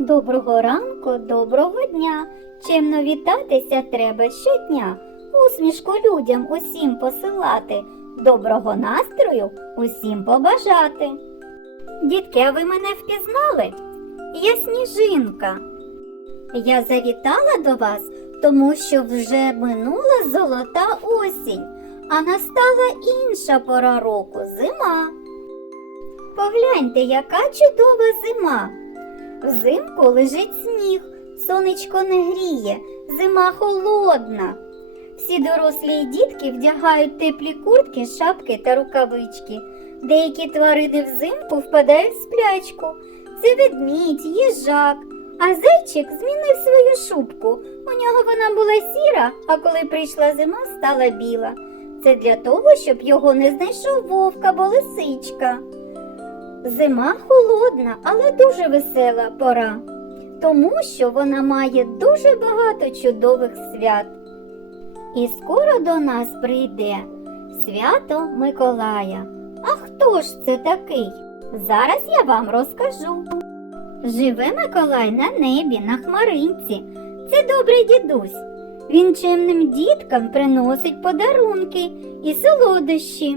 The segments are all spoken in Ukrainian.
Доброго ранку, доброго дня. Чимно вітатися треба щодня. Усмішку людям усім посилати, доброго настрою усім побажати. Дітки, а ви мене впізнали? Я сніжинка. Я завітала до вас, тому що вже минула золота осінь, а настала інша пора року зима. Погляньте, яка чудова зима. Взимку лежить сніг, сонечко не гріє, зима холодна. Всі дорослі і дітки вдягають теплі куртки, шапки та рукавички. Деякі тварини взимку впадають в сплячку. Це ведмідь, їжак, а зайчик змінив свою шубку. У нього вона була сіра, а коли прийшла зима, стала біла. Це для того, щоб його не знайшов вовк або лисичка. Зима холодна, але дуже весела пора, тому що вона має дуже багато чудових свят. І скоро до нас прийде свято Миколая. А хто ж це такий? Зараз я вам розкажу. Живе Миколай на небі, на хмаринці. Це добрий дідусь. Він чемним діткам приносить подарунки і солодощі.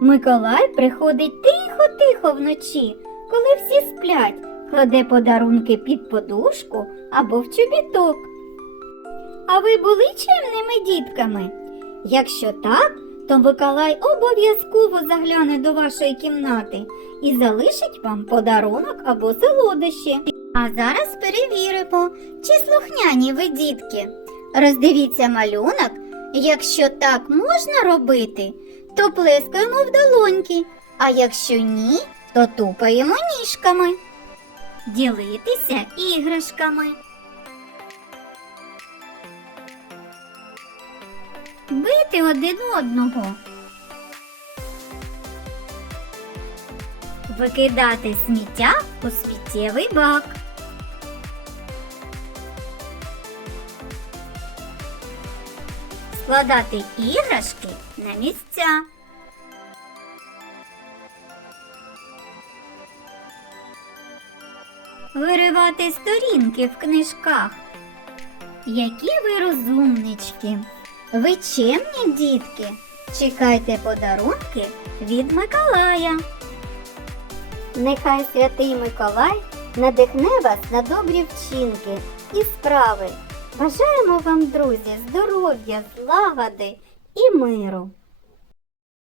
Миколай приходить тихо-тихо вночі, коли всі сплять, кладе подарунки під подушку або в чобіток. А ви були чемними дітками? Якщо так, то Миколай обов'язково загляне до вашої кімнати і залишить вам подарунок або солодощі. А зараз перевіримо, чи слухняні ви дітки. Роздивіться малюнок. Якщо так можна робити, то плескаємо в долоньки, а якщо ні, то тупаємо ніжками. Ділитися іграшками. Бити один одного. Викидати сміття у сміттєвий бак. Складати іграшки на місця. Виривати сторінки в книжках. Які ви розумнички! Ви чемні, дітки? Чекайте подарунки від Миколая. Нехай святий Миколай надихне вас на добрі вчинки і справи. Бажаємо вам, друзі, здоров'я, злагоди і миру.